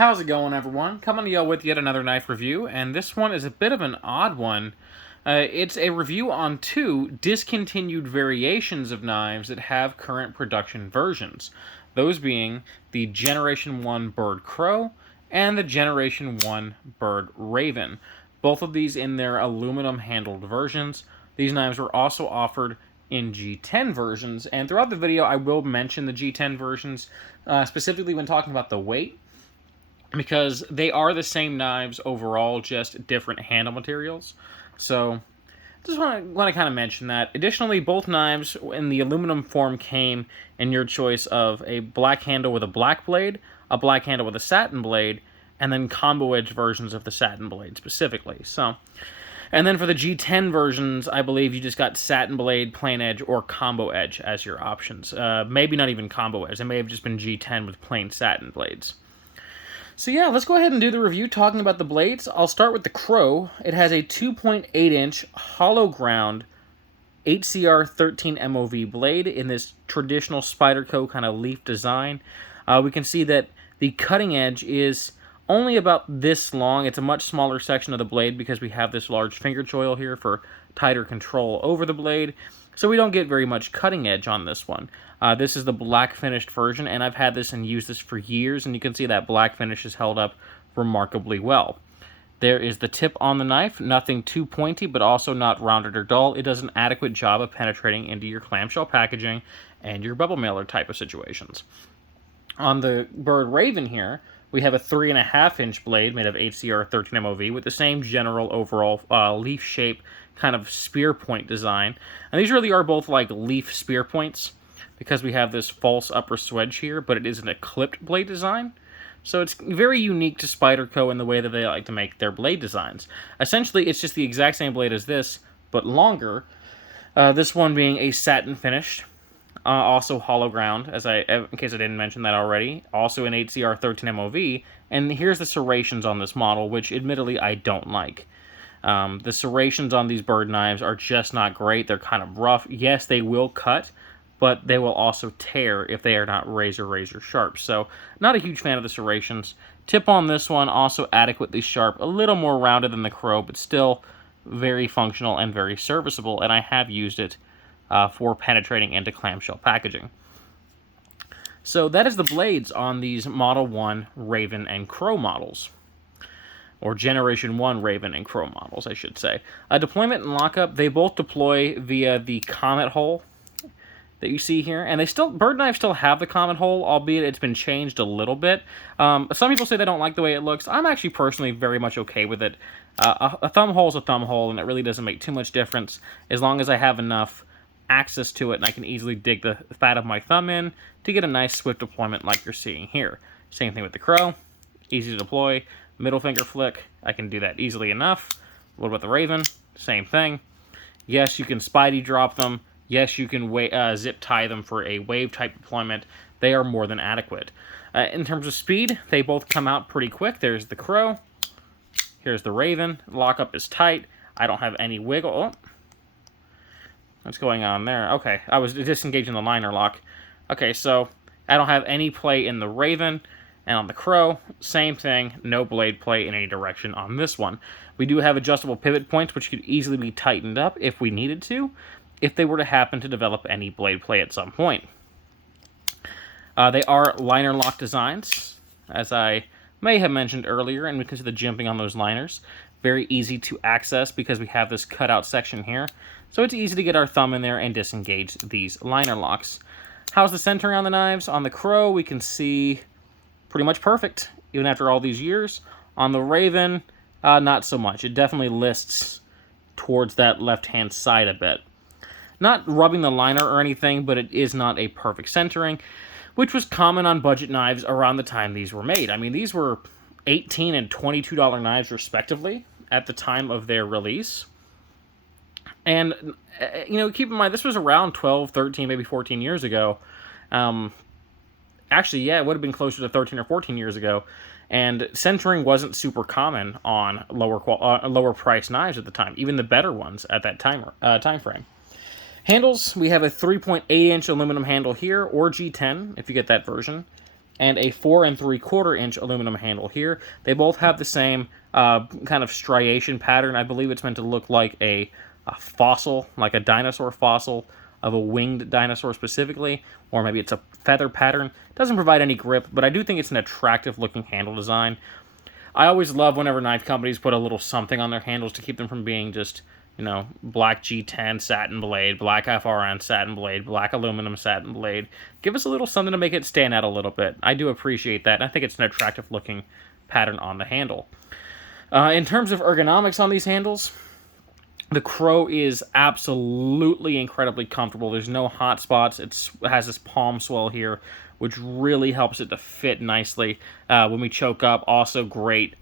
How's it going, everyone? Coming to y'all with yet another knife review, and this one is a bit of an odd one. It's a review on two discontinued variations of knives that have current production versions. Those being the Generation 1 Byrd Crow and the Generation 1 Byrd Raven. Both of these in their aluminum-handled versions. These knives were also offered in G10 versions, and throughout the video I will mention the G10 versions, specifically when talking about the weight, because they are the same knives overall, just different handle materials. So just want to kind of mention that. Additionally, both knives in the aluminum form came in your choice of a black handle with a black blade, a black handle with a satin blade, and then combo edge versions of the satin blade specifically. So, and then for the G10 versions, I believe you just got satin blade, plain edge, or combo edge as your options. Maybe not even combo edge. It may have just been G10 with plain satin blades. So yeah, let's go ahead and do the review talking about the blades. I'll start with the Crow. It has a 2.8-inch hollow ground HCR 13 MOV blade in this traditional Spyderco kind of leaf design. We can see that the cutting edge is only about this long. It's a much smaller section of the blade because we have this large finger choil here for tighter control over the blade. So we don't get very much cutting edge on this one. This is the black finished version, and I've had this and used this for years, and you can see that black finish is held up remarkably well. There is the tip on the knife, nothing too pointy, but also not rounded or dull. It does an adequate job of penetrating into your clamshell packaging and your bubble mailer type of situations. On the Byrd Raven here, we have a 3.5-inch blade made of HCR 13 MOV with the same general overall leaf shape kind of spear point design. And these really are both like leaf spear points because we have this false upper swedge here, but it is an clipped blade design. So it's very unique to Spyderco in the way that they like to make their blade designs. Essentially, it's just the exact same blade as this, but longer. This one being a satin finished. Also hollow ground, in case I didn't mention that already. Also in HCR 13 MOV. And here's the serrations on this model, which admittedly I don't like. The serrations on these Byrd knives are just not great. They're kind of rough. Yes, they will cut, but they will also tear if they are not razor sharp. So not a huge fan of the serrations. Tip on this one, also adequately sharp. A little more rounded than the Crow, but still very functional and very serviceable. And I have used it for penetrating into clamshell packaging. So that is the blades on these Model 1 Raven and Crow models. Or Generation 1 Raven and Crow models, I should say. Deployment and lockup, they both deploy via the Comet hole that you see here. And Byrd knives still have the Comet hole, albeit it's been changed a little bit. Some people say they don't like the way it looks. I'm actually personally very much okay with it. A thumb hole is a thumb hole, and it really doesn't make too much difference as long as I have enough access to it and I can easily dig the fat of my thumb in to get a nice swift deployment like you're seeing here. Same thing with the Crow. Easy to deploy. Middle finger flick. I can do that easily enough. What about the Raven? Same thing. Yes, you can Spidey drop them. Yes, you can zip tie them for a wave type deployment. They are more than adequate. In terms of speed, they both come out pretty quick. There's the Crow. Here's the Raven. Lockup is tight. I don't have any wiggle. Oh. What's going on there? Okay, I was disengaging the liner lock. Okay, so I don't have any play in the Raven, and on the Crow, same thing, no blade play in any direction on this one. We do have adjustable pivot points, which could easily be tightened up if we needed to, if they were to happen to develop any blade play at some point. They are liner lock designs, as I may have mentioned earlier, and because of the jimping on those liners. Very easy to access because we have this cutout section here. So it's easy to get our thumb in there and disengage these liner locks. How's the centering on the knives? On the Crow, we can see pretty much perfect, even after all these years. On the Raven, not so much. It definitely lists towards that left-hand side a bit. Not rubbing the liner or anything, but it is not a perfect centering, which was common on budget knives around the time these were made. I mean, these were $18 and $22 knives, respectively, at the time of their release. And, keep in mind, this was around 12, 13, maybe 14 years ago. Actually, yeah, it would have been closer to 13 or 14 years ago. And centering wasn't super common on lower price knives at the time, even the better ones at that time frame. Handles, we have a 3.8-inch aluminum handle here, or G10, if you get that version. and a 4 3/4 inch aluminum handle here. They both have the same kind of striation pattern. I believe it's meant to look like a fossil, like a dinosaur fossil of a winged dinosaur specifically, or maybe it's a feather pattern. It doesn't provide any grip, but I do think it's an attractive looking handle design. I always love whenever knife companies put a little something on their handles to keep them from being just, you know, black G10 satin blade, black FRN satin blade, black aluminum satin blade. Give us a little something to make it stand out a little bit. I do appreciate that, and I think it's an attractive looking pattern on the handle. In terms of ergonomics on these handles, the Crow is absolutely incredibly comfortable. There's no hot spots. It has this palm swell here, which really helps it to fit nicely when we choke up. Also great,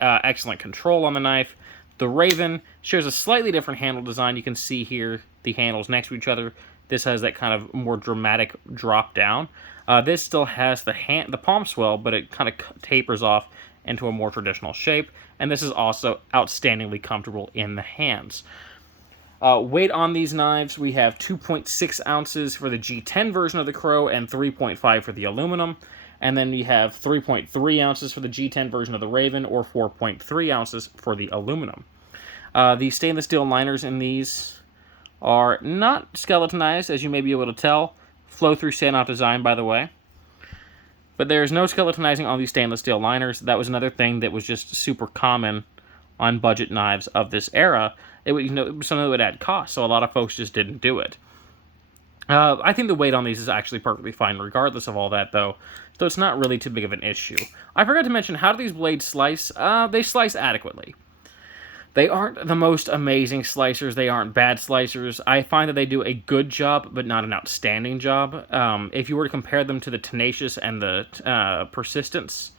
excellent control on the knife. The Raven shares a slightly different handle design. You can see here the handles next to each other. This has that kind of more dramatic drop down. This still has the palm swell, but it kind of tapers off into a more traditional shape, and this is also outstandingly comfortable in the hands. Weight on these knives, we have 2.6 ounces for the G10 version of the Crow and 3.5 for the aluminum, and then we have 3.3 ounces for the G10 version of the Raven, or 4.3 ounces for the aluminum. The stainless steel liners in these are not skeletonized, as you may be able to tell. Flow-through standoff design, by the way. But there's no skeletonizing on these stainless steel liners. That was another thing that was just super common on budget knives of this era. It was, it was something that would add cost, so a lot of folks just didn't do it. I think the weight on these is actually perfectly fine regardless of all that, though, so it's not really too big of an issue. I forgot to mention, how do these blades slice? They slice adequately. They aren't the most amazing slicers. They aren't bad slicers. I find that they do a good job, but not an outstanding job. If you were to compare them to the Tenacious and the Persistence,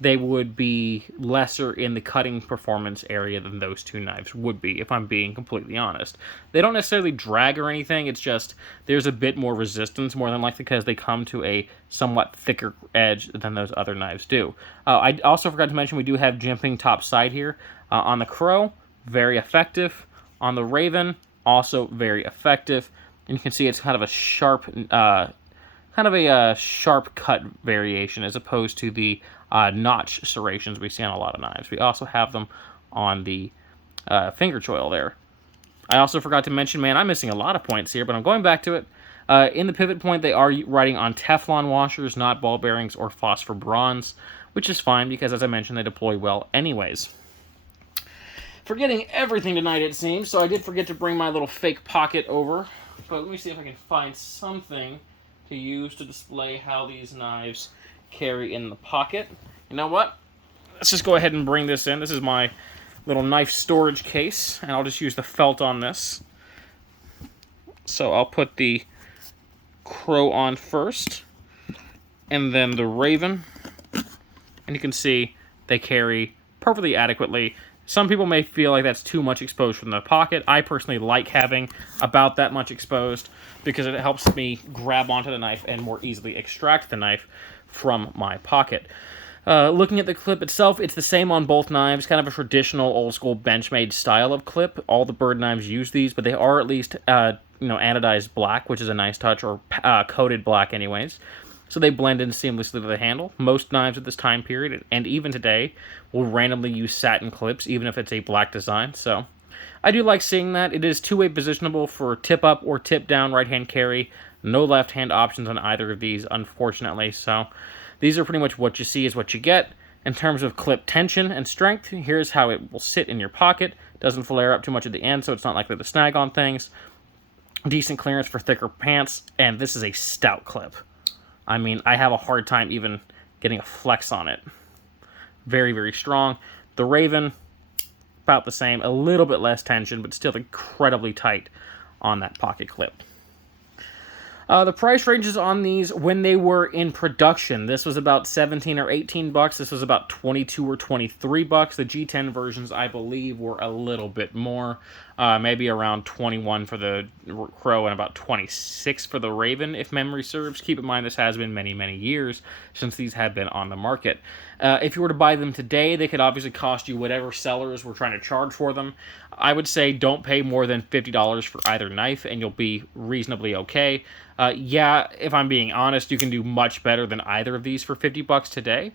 they would be lesser in the cutting performance area than those two knives would be, if I'm being completely honest. They don't necessarily drag or anything. It's just there's a bit more resistance, more than likely because they come to a somewhat thicker edge than those other knives do. I also forgot to mention we do have jimping top side here. On the Crow, very effective. On the Raven, also very effective. And you can see it's kind of a sharp, sharp cut variation as opposed to the notch serrations we see on a lot of knives. We also have them on the finger choil there. I also forgot to mention, man, I'm missing a lot of points here, but I'm going back to it. In the pivot point, they are riding on Teflon washers, not ball bearings or phosphor bronze, which is fine because, as I mentioned, they deploy well anyways. Forgetting everything tonight, it seems, so I did forget to bring my little fake pocket over. But let me see if I can find something to use to display how these knives carry in the pocket. You know what? Let's just go ahead and bring this in. This is my little knife storage case, and I'll just use the felt on this. So I'll put the Crow on first, and then the Raven. And you can see they carry perfectly adequately. Some people may feel like that's too much exposed from the pocket. I personally like having about that much exposed because it helps me grab onto the knife and more easily extract the knife from my pocket. Looking at the clip itself, it's the same on both knives, kind of a traditional old-school Benchmade style of clip. All the Byrd knives use these, but they are at least anodized black, which is a nice touch, or coated black anyways. So they blend in seamlessly to the handle. Most knives at this time period, and even today, will randomly use satin clips, even if it's a black design. So I do like seeing that. It is two-way positionable for tip-up or tip-down right-hand carry. No left-hand options on either of these, unfortunately. So these are pretty much what you see is what you get. In terms of clip tension and strength, here's how it will sit in your pocket. Doesn't flare up too much at the end, so it's not likely to snag on things. Decent clearance for thicker pants, and this is a stout clip. I mean, I have a hard time even getting a flex on it. Very, very strong. The Raven, about the same. A little bit less tension, but still incredibly tight on that pocket clip. The price ranges on these when they were in production. This was about 17 or 18 bucks. This was about 22 or 23 bucks. The G10 versions, I believe, were a little bit more. maybe around 21 for the Crow and about 26 for the Raven, if memory serves. Keep in mind this has been many, many years since these have been on the market. If you were to buy them today, they could obviously cost you whatever sellers were trying to charge for them. I would say don't pay more than $50 for either knife, and you'll be reasonably okay. Yeah, if I'm being honest, you can do much better than either of these for $50 today.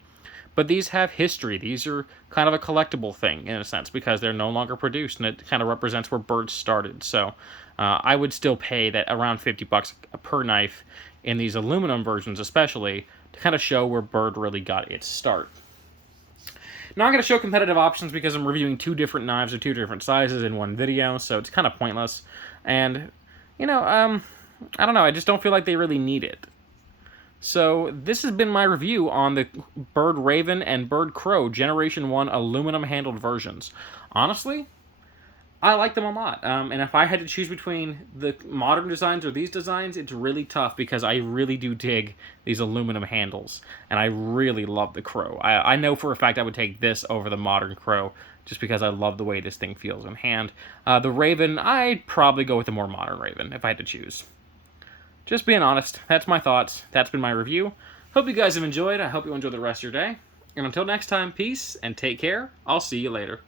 But these have history. These are kind of a collectible thing, in a sense, because they're no longer produced, and it kind of represents where Byrd started. So I would still pay that around $50 per knife in these aluminum versions especially, to kind of show where Byrd really got its start. Now I'm going to show competitive options because I'm reviewing two different knives of two different sizes in one video, so it's kind of pointless. And, I don't know, I just don't feel like they really need it. So this has been my review on the Byrd Raven and Byrd Crow Generation 1 aluminum-handled versions. Honestly, I like them a lot. And if I had to choose between the modern designs or these designs, it's really tough because I really do dig these aluminum handles. And I really love the Crow. I know for a fact I would take this over the modern Crow just because I love the way this thing feels in hand. The Raven, I'd probably go with the more modern Raven if I had to choose. Just being honest, that's my thoughts. That's been my review. Hope you guys have enjoyed. I hope you enjoy the rest of your day. And until next time, peace and take care. I'll see you later.